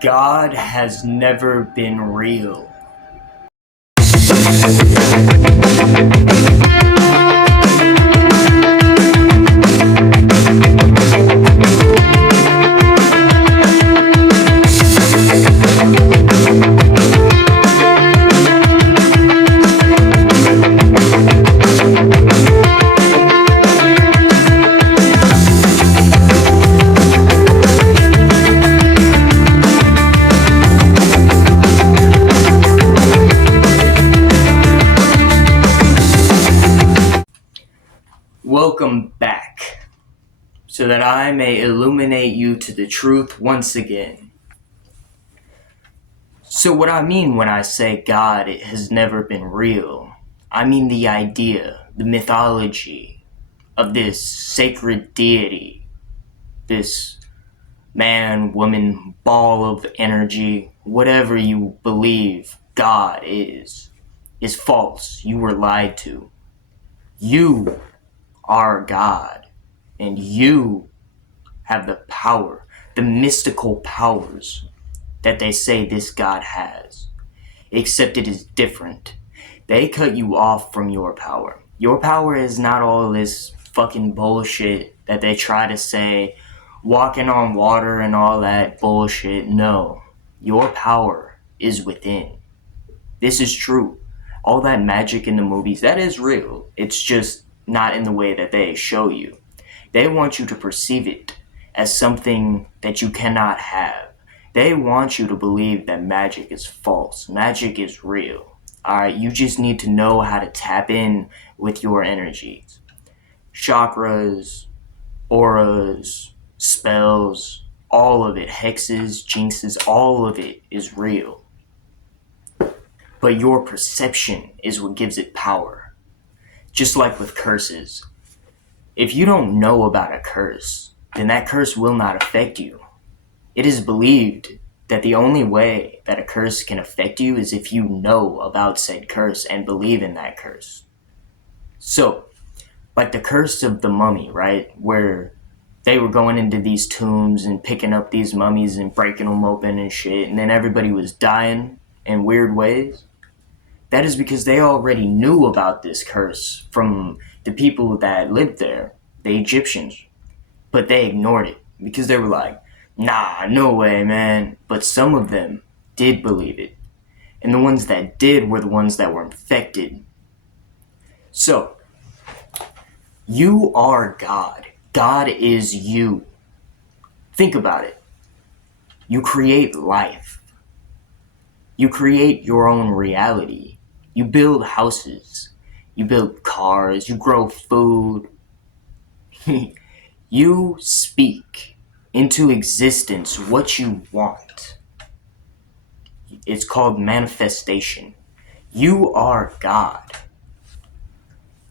God has never been real. Welcome back, so that I may illuminate you to the truth once again. So what I mean when I say God has never been real, I mean the idea, the mythology of this sacred deity, this man, woman, ball of energy, whatever you believe God is false. You were lied to. You are God, and you have the power, the mystical powers that they say this God has. Except it is different. They cut you off from your power. Your power is not all this fucking bullshit that they try to say, walking on water and all that bullshit. No. Your power is within. This is true. All that magic in the movies, that is real. It's just not in the way that they show you. They want you to perceive it as something that you cannot have. They want you to believe that magic is false. Magic is real. Alright, you just need to know how to tap in with your energies. Chakras, auras, spells, all of it, hexes, jinxes, all of it is real. But your perception is what gives it power. Just like with curses. If you don't know about a curse, then that curse will not affect you. It is believed that the only way that a curse can affect you is if you know about said curse and believe in that curse. So, like the curse of the mummy, right? Where they were going into these tombs and picking up these mummies and breaking them open and shit, and then everybody was dying in weird ways. That is because they already knew about this curse from the people that lived there, the Egyptians. But they ignored it because they were like, nah, no way, man. But some of them did believe it. And the ones that did were the ones that were infected. So, you are God. God is you. Think about it. You create life. You create your own reality. You build houses. You build cars. You grow food. You speak into existence what you want. It's called manifestation. You are God.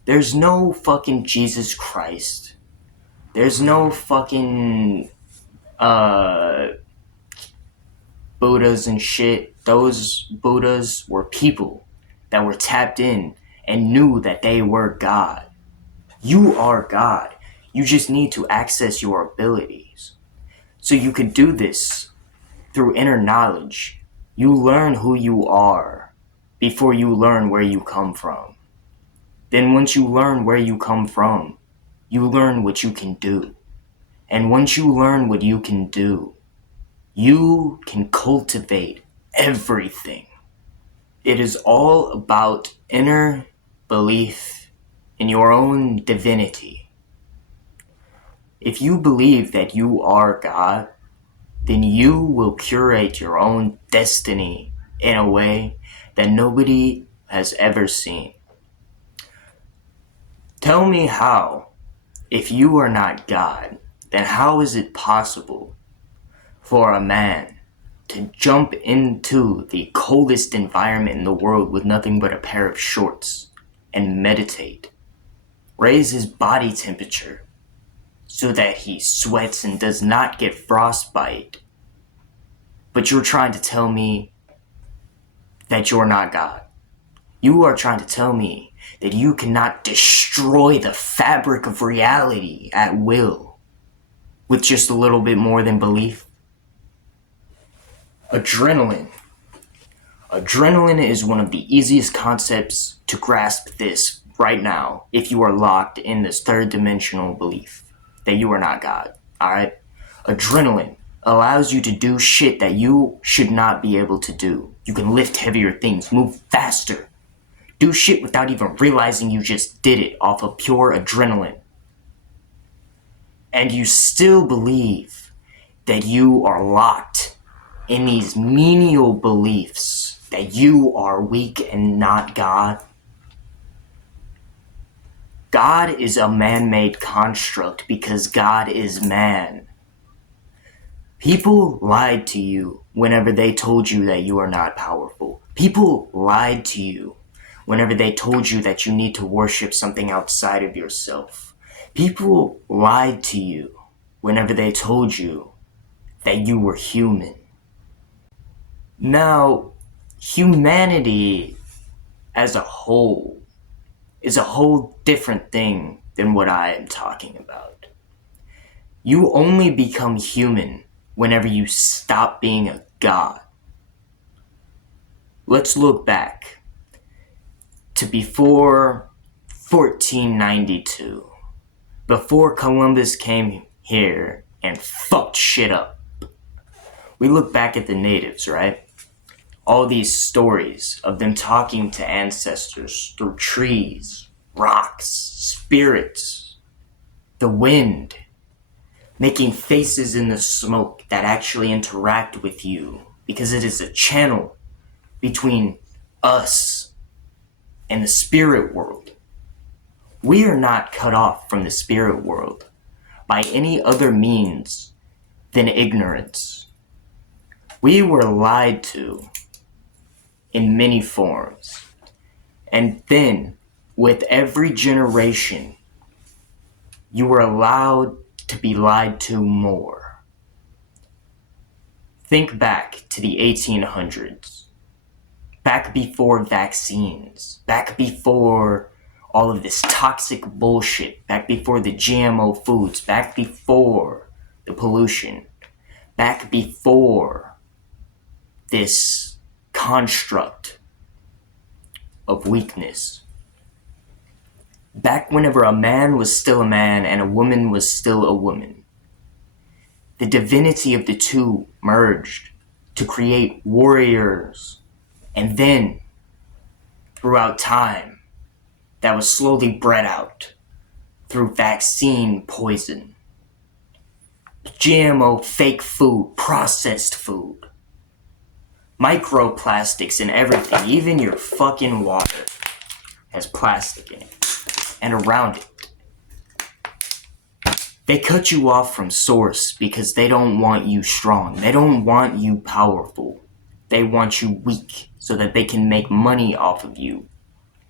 There's no fucking Jesus Christ. There's no fucking Buddhas and shit. Those Buddhas were people that were tapped in and knew that they were God. You are God. You just need to access your abilities. So you can do this through inner knowledge. You learn who you are before you learn where you come from. Then once you learn where you come from, you learn what you can do. And once you learn what you can do, you can cultivate everything. It is all about inner belief in your own divinity. If you believe that you are God, then you will curate your own destiny in a way that nobody has ever seen. Tell me how, if you are not God, then how is it possible for a man to jump into the coldest environment in the world with nothing but a pair of shorts and meditate, raise his body temperature so that he sweats and does not get frostbite? But you're trying to tell me that you're not God. You are trying to tell me that you cannot destroy the fabric of reality at will with just a little bit more than belief. Adrenaline. Adrenaline is one of the easiest concepts to grasp this right now if you are locked in this third dimensional belief that you are not God. Alright? Adrenaline allows you to do shit that you should not be able to do. You can lift heavier things, move faster, do shit without even realizing you just did it off of pure adrenaline. And you still believe that you are locked in these menial beliefs that you are weak and not God. God is a man-made construct because God is man. People lied to you whenever they told you that you are not powerful. People lied to you whenever they told you that you need to worship something outside of yourself. People lied to you whenever they told you that you were human. Now, humanity as a whole is a whole different thing than what I am talking about. You only become human whenever you stop being a god. Let's look back to before 1492, before Columbus came here and fucked shit up. We look back at the natives, right? All these stories of them talking to ancestors through trees, rocks, spirits, the wind, making faces in the smoke that actually interact with you because it is a channel between us and the spirit world. We are not cut off from the spirit world by any other means than ignorance. We were lied to in many forms. And then, with every generation, you were allowed to be lied to more. Think back to the 1800s. Back before vaccines. Back before all of this toxic bullshit. Back before the GMO foods. Back before the pollution. Back before this construct of weakness. Back whenever a man was still a man and a woman was still a woman. The divinity of the two merged to create warriors, and then, throughout time, that was slowly bred out through vaccine poison, GMO fake food, processed food, microplastics in everything, even your fucking water has plastic in it. And around it. They cut you off from source because they don't want you strong. They don't want you powerful. They want you weak so that they can make money off of you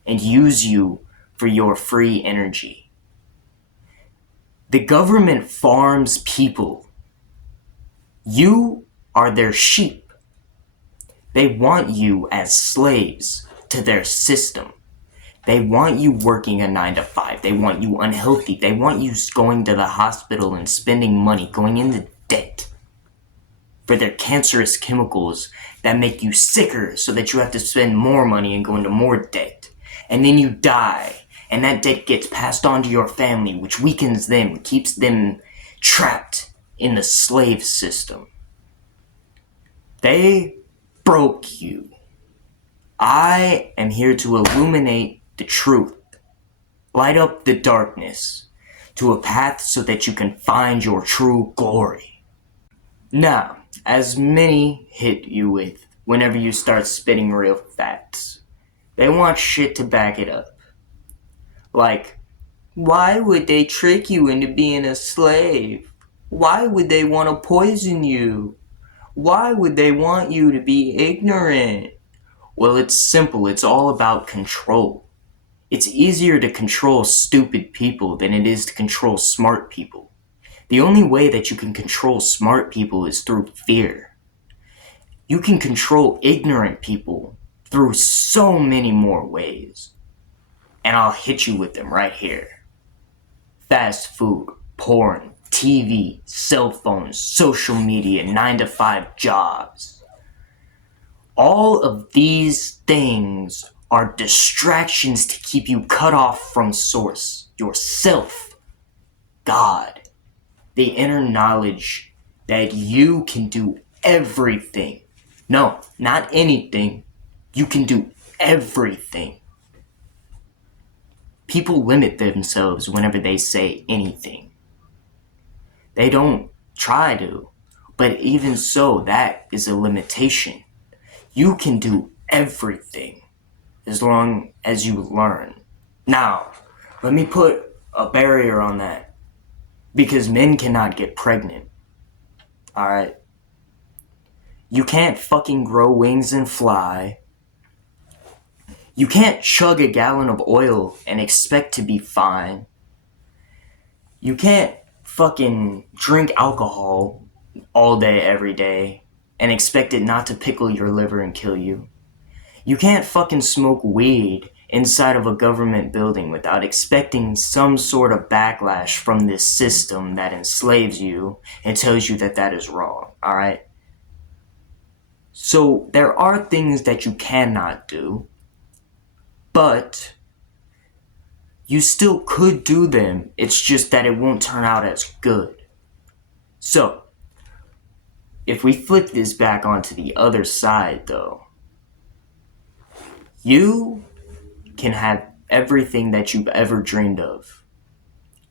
and use you for your free energy. The government farms people. You are their sheep. They want you as slaves to their system. They want you working a 9 to 5. They want you unhealthy. They want you going to the hospital and spending money, going into debt for their cancerous chemicals that make you sicker so that you have to spend more money and go into more debt. And then you die, and that debt gets passed on to your family, which weakens them, keeps them trapped in the slave system. They broke you. I am here to illuminate the truth, light up the darkness to a path so that you can find your true glory. Now, as many hit you with whenever you start spitting real facts, they want shit to back it up. Like, why would they trick you into being a slave? Why would they want to poison you? Why would they want you to be ignorant? Well, it's simple. It's all about control. It's easier to control stupid people than it is to control smart people. The only way that you can control smart people is through fear. You can control ignorant people through so many more ways. And I'll hit you with them right here. Fast food, porn, TV, cell phones, social media, 9 to 5 jobs. All of these things are distractions to keep you cut off from source, yourself, God, the inner knowledge that you can do everything. No, not anything. You can do everything. People limit themselves whenever they say anything. They don't try to, but even so, that is a limitation. You can do everything as long as you learn. Now, let me put a barrier on that, because men cannot get pregnant. Alright? You can't fucking grow wings and fly. You can't chug a gallon of oil and expect to be fine. You can't fucking drink alcohol all day, every day, and expect it not to pickle your liver and kill you. You can't fucking smoke weed inside of a government building without expecting some sort of backlash from this system that enslaves you and tells you that that is wrong, alright? So there are things that you cannot do, but you still could do them. It's just that it won't turn out as good. So, if we flip this back onto the other side, though, you can have everything that you've ever dreamed of.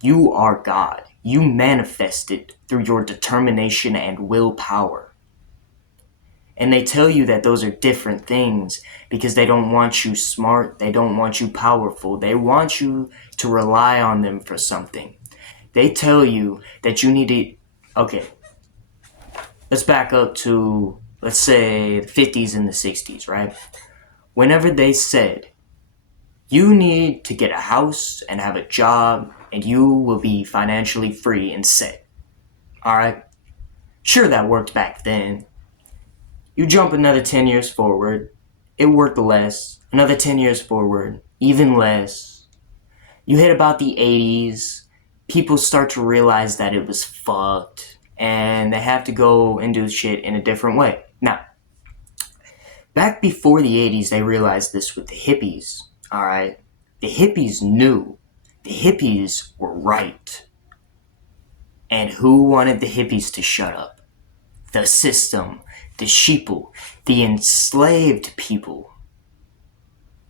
You are God. You manifest it through your determination and willpower. And they tell you that those are different things because they don't want you smart, they don't want you powerful, they want you to rely on them for something. They tell you that you need to... Okay, let's back up to, let's say, the 50s and the 60s, right? Whenever they said, you need to get a house and have a job and you will be financially free and set. Alright? Sure, that worked back then. You jump another 10 years forward, it worked less. Another 10 years forward, even less. You hit about the 80s, people start to realize that it was fucked, and they have to go and do shit in a different way. Now, back before the 80s, they realized this with the hippies, alright? The hippies knew. The hippies were right. And who wanted the hippies to shut up? The system, the sheeple, the enslaved people.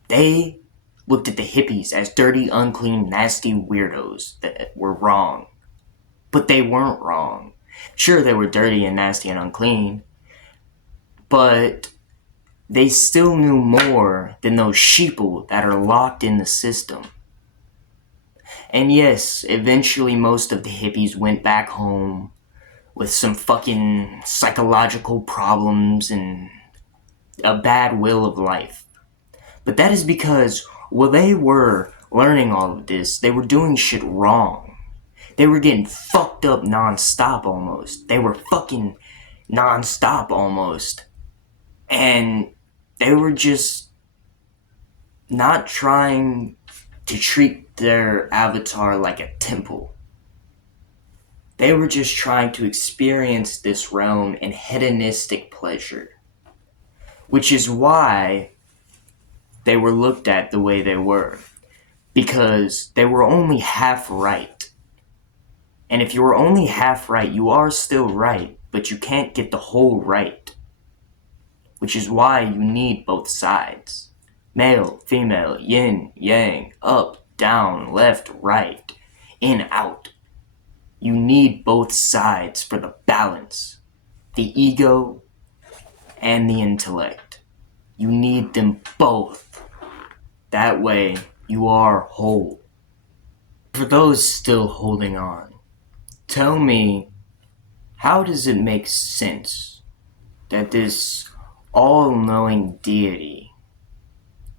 They looked at the hippies as dirty, unclean, nasty weirdos that were wrong. But they weren't wrong. Sure, they were dirty and nasty and unclean, but they still knew more than those sheeple that are locked in the system. And yes, eventually most of the hippies went back home with some fucking psychological problems and a bad will of life. But that is because while they were learning all of this, they were doing shit wrong. They were getting fucked up non-stop almost. They were fucking non-stop almost. And they were just not trying to treat their avatar like a temple. They were just trying to experience this realm in hedonistic pleasure. Which is why they were looked at the way they were. Because they were only half right. And if you were only half right, you are still right, but you can't get the whole right. Which is why you need both sides. Male, female, yin, yang, up, down, left, right, in, out. You need both sides for the balance. The ego and the intellect. You need them both. That way, you are whole. For those still holding on, tell me, how does it make sense that this all-knowing deity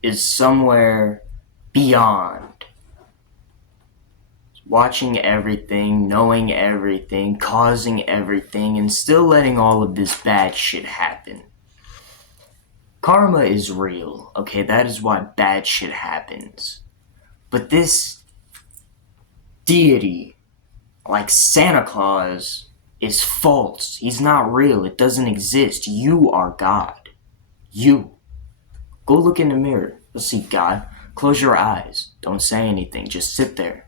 is somewhere beyond, watching everything, knowing everything, causing everything, and still letting all of this bad shit happen? Karma is real, okay? That is why bad shit happens. But this deity, like Santa Claus, is false. He's not real. It doesn't exist. You are God. You. Go look in the mirror. You'll see God. Close your eyes. Don't say anything. Just sit there.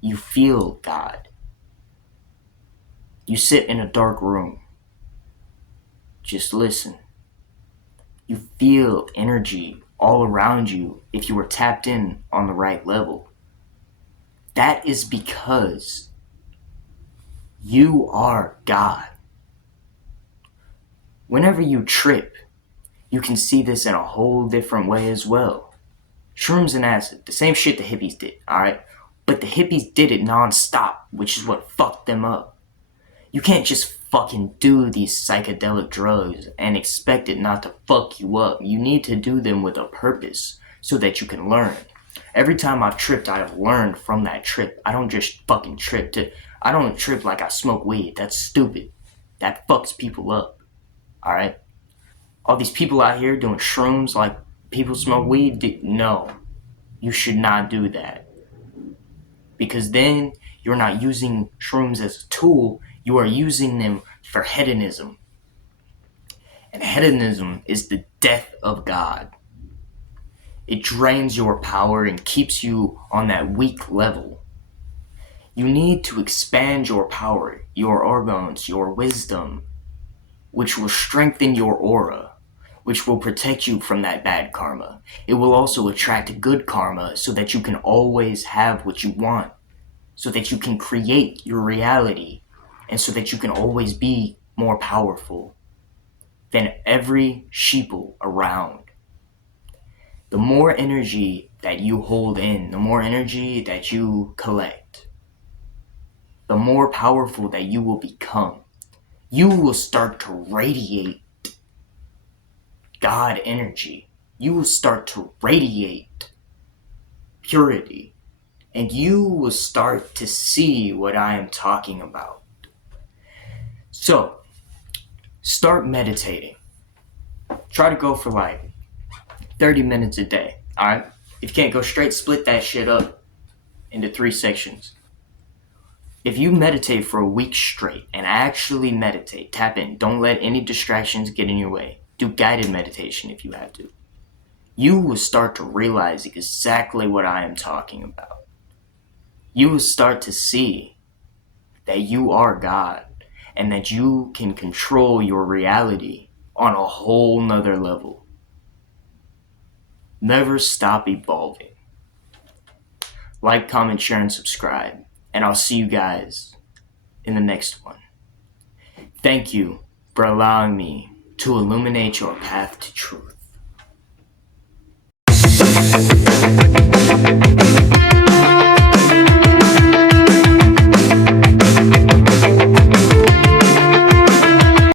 You feel God. You sit in a dark room. Just listen. You feel energy all around you if you were tapped in on the right level. That is because you are God. Whenever you trip, you can see this in a whole different way as well. Shrooms and acid, the same shit the hippies did, alright? But the hippies did it non-stop, which is what fucked them up. You can't just fucking do these psychedelic drugs and expect it not to fuck you up. You need to do them with a purpose so that you can learn. Every time I've tripped, I've learned from that trip. I don't just fucking trip. I don't trip like I smoke weed. That's stupid. That fucks people up. Alright? All these people out here doing shrooms like people smoke weed, no. You should not do that. Because then you're not using shrooms as a tool, you are using them for hedonism. And hedonism is the death of God. It drains your power and keeps you on that weak level. You need to expand your power, your organs, your wisdom, which will strengthen your aura, which will protect you from that bad karma. It will also attract good karma so that you can always have what you want, so that you can create your reality, and so that you can always be more powerful than every sheeple around. The more energy that you hold in, the more energy that you collect, the more powerful that you will become. You will start to radiate God energy. You will start to radiate purity. And you will start to see what I am talking about. So, start meditating. Try to go for like 30 minutes a day, alright? If you can't go straight, split that shit up into 3 sections. If you meditate for a week straight, and actually meditate, tap in, don't let any distractions get in your way. Do guided meditation if you have to. You will start to realize exactly what I am talking about. You will start to see that you are God and that you can control your reality on a whole nother level. Never stop evolving. Like, comment, share, and subscribe. And I'll see you guys in the next one. Thank you for allowing me to illuminate your path to truth.